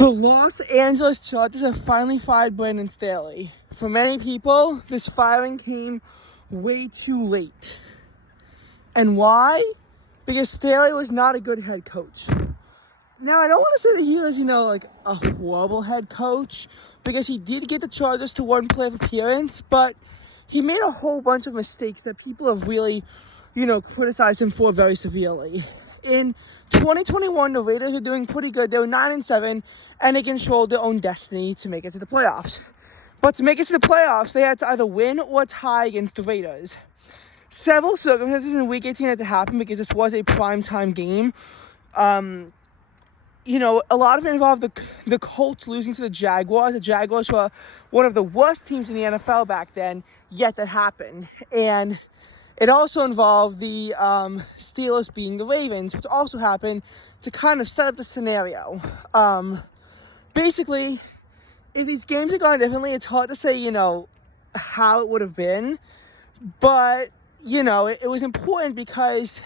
The Los Angeles Chargers have finally fired Brandon Staley. For many people, this firing came way too late. And why? Because Staley was not a good head coach. Now, I don't want to say that he was, like a horrible head coach, because he did get the Chargers to one playoff appearance, but he made a whole bunch of mistakes that people have really, criticized him for very severely. In 2021, the Raiders were doing pretty good. They were 9-7, and they controlled their own destiny to make it to the playoffs. But to make it to the playoffs, they had to either win or tie against the Raiders. Several circumstances in Week 18 had to happen because this was a primetime game. A lot of it involved the Colts losing to the Jaguars. The Jaguars were one of the worst teams in the NFL back then, yet that happened. And it also involved the Steelers beating the Ravens, which also happened to kind of set up the scenario. Basically, if these games had gone differently, it's hard to say, how it would have been. But, it was important because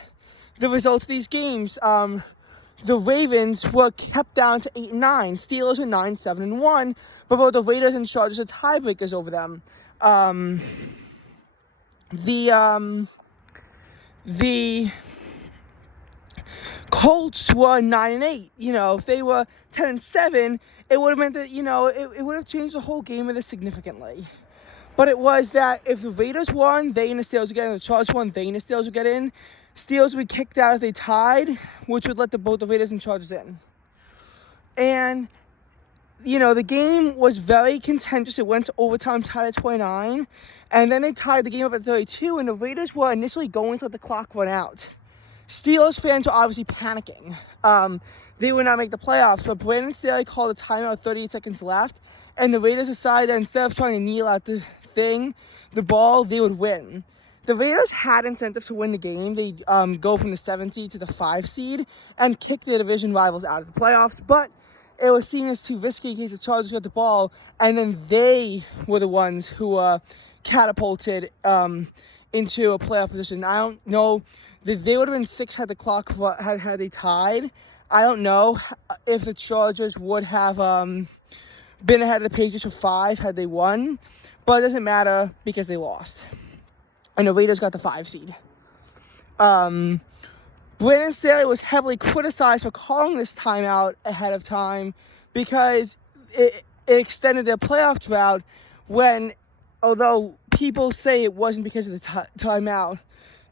the results of these games, the Ravens were kept down to 8-9. Steelers were 9-7-1, but both the Raiders and Chargers are tiebreakers over them. The Colts were 9-8. If they were 10-7, it would have meant that, it would have changed the whole game of this significantly. But it was that if the Raiders won, they and the Steelers would get in. If the Chargers won, they and the Steelers would get in. Steelers would be kicked out if they tied, which would let both the Raiders and Chargers in. And, the game was very contentious. It went to overtime, tied at 29. And then they tied the game up at 32, and the Raiders were initially going to let the clock run out. Steelers fans were obviously panicking. They would not make the playoffs, but Brandon Staley called a timeout with 38 seconds left, and the Raiders decided that instead of trying to kneel out the ball, they would win. The Raiders had incentive to win the game. They go from the 7th seed to the 5 seed and kick their division rivals out of the playoffs, but it was seen as too risky in case the Chargers got the ball, and then they were the ones who were catapulted into a playoff position. I don't know that they would have been 6 had the clock had they tied. I don't know if the Chargers would have been ahead of the Patriots for 5 had they won, but it doesn't matter because they lost. And the Raiders got the 5 seed. Brandon Staley was heavily criticized for calling this timeout ahead of time because it extended their playoff drought when, although people say it wasn't because of the timeout,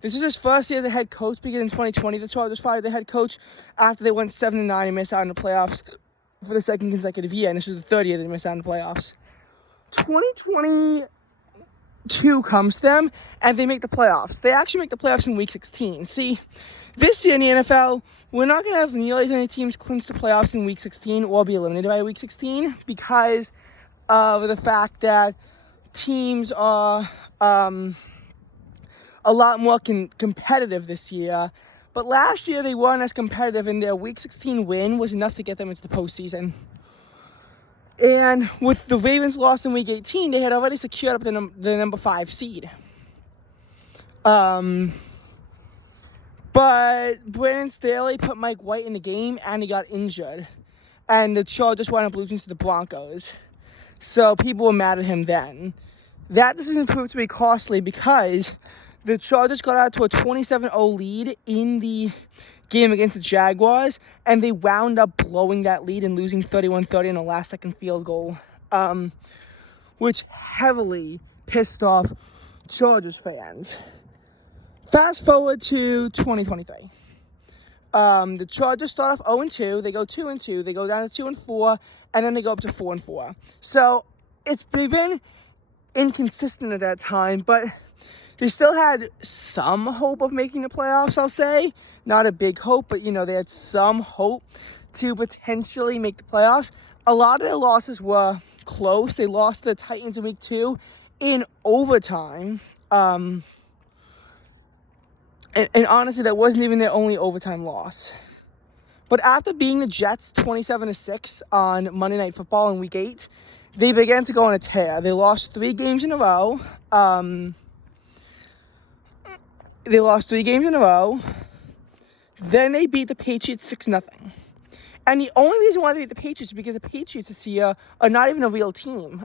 this was his first year as a head coach because in 2020 the Chargers fired their head coach after they went 7-9 and missed out on the playoffs for the second consecutive year, and this was the third year they missed out on the playoffs. 2022 comes to them, and they make the playoffs. They actually make the playoffs in Week 16. See, this year in the NFL, we're not going to have nearly as many teams clinch the playoffs in Week 16 or be eliminated by Week 16 because of the fact that teams are a lot more competitive this year. But last year, they weren't as competitive, and their Week 16 win was enough to get them into the postseason. And with the Ravens loss in Week 18, they had already secured up the number 5 seed. But Brandon Staley put Mike White in the game, and he got injured. And the Chargers wound up losing to the Broncos. So people were mad at him then. That decision proved to be costly because the Chargers got out to a 27-0 lead in the game against the Jaguars, and they wound up blowing that lead and losing 31-30 in a last-second field goal, which heavily pissed off Chargers fans. Fast forward to 2023. The Chargers start off 0-2, they go 2-2, they go down to 2-4, and then they go up to 4-4. So they've been inconsistent at that time, but they still had some hope of making the playoffs, I'll say. Not a big hope, but, they had some hope to potentially make the playoffs. A lot of their losses were close. They lost to the Titans in Week 2 in overtime. And honestly, that wasn't even their only overtime loss. But after beating the Jets 27-6 on Monday Night Football in Week 8, they began to go on a tear. They lost 3 games in a row. Then they beat the Patriots 6-0. And the only reason why they beat the Patriots is because the Patriots this year are not even a real team.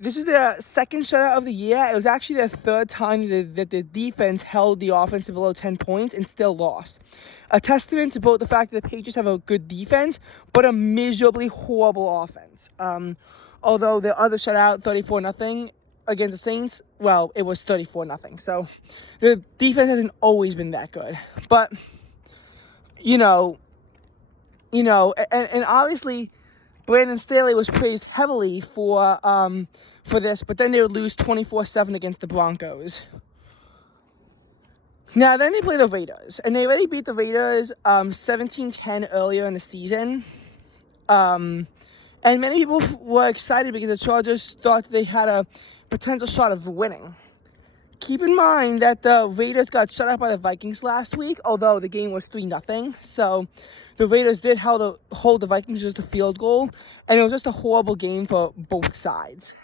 This is their second shutout of the year. It was actually their third time that the defense held the offense to below 10 points and still lost. A testament to both the fact that the Patriots have a good defense, but a miserably horrible offense. Although the other shutout, 34-0 against the Saints, well, it was 34-0. So the defense hasn't always been that good. But, and obviously Brandon Staley was praised heavily for this, but then they would lose 24-7 against the Broncos. Now, then they play the Raiders, and they already beat the Raiders 17-10 earlier in the season. And many people were excited because the Chargers thought they had a potential shot of winning. Keep in mind that the Raiders got shut out by the Vikings last week, although the game was 3-0. So the Raiders did hold the Vikings just a field goal, and it was just a horrible game for both sides.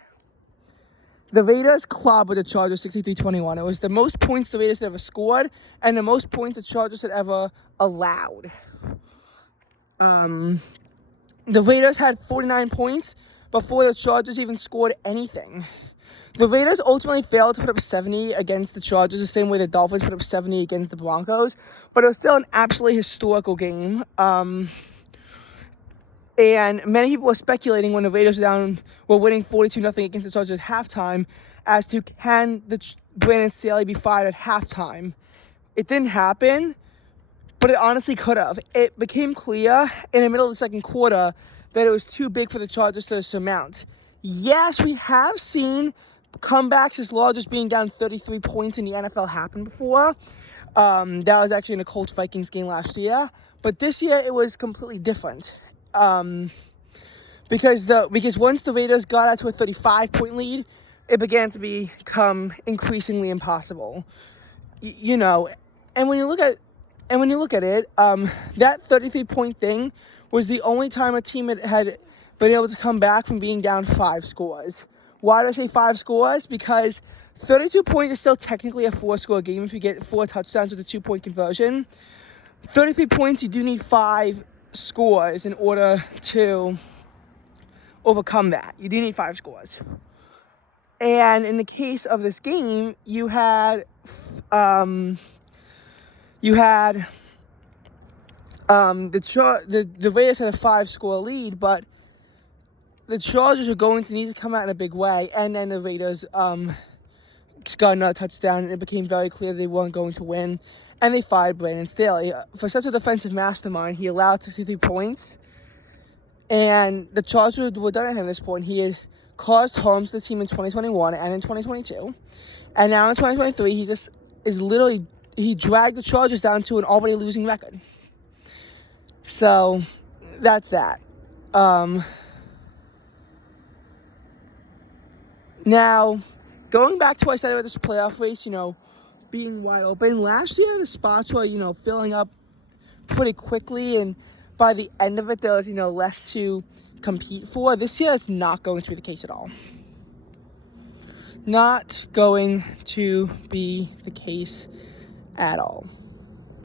The Raiders clobbered the Chargers 63-21. It was the most points the Raiders had ever scored, and the most points the Chargers had ever allowed. The Raiders had 49 points before the Chargers even scored anything. The Raiders ultimately failed to put up 70 against the Chargers the same way the Dolphins put up 70 against the Broncos, but it was still an absolutely historical game. And many people were speculating when the Raiders were winning 42-0 against the Chargers at halftime as to can Brandon Staley be fired at halftime. It didn't happen, but it honestly could have. It became clear in the middle of the second quarter that it was too big for the Chargers to surmount. Yes, we have seen comebacks as large as being down 33 points in the NFL happen before. That was actually in the Colts-Vikings game last year. But this year, it was completely different. Because once the Raiders got out to a 35-point lead, it began to become increasingly impossible. And when you look at it, that 33-point thing was the only time a team had been able to come back from being down 5 scores. Why do I say 5 scores? Because 32 points is still technically a 4-score game if you get 4 touchdowns with a 2-point conversion. 33 points, you do need 5 scores in order to overcome that. You do need 5 scores. And in the case of this game, you had the Raiders had a 5-score lead, but the Chargers are going to need to come out in a big way, and then the Raiders got another touchdown, and it became very clear they weren't going to win, and they fired Brandon Staley. For such a defensive mastermind, he allowed 63 points, and the Chargers were done at him at this point. He had caused harm to the team in 2021 and in 2022, and now in 2023, he just is literally, he dragged the Chargers down to an already losing record. So, that's that. Now, going back to what I said about this playoff race, being wide open. Last year, the spots were, filling up pretty quickly, and by the end of it, there was, less to compete for. This year, it's not going to be the case at all. Not going to be the case at all.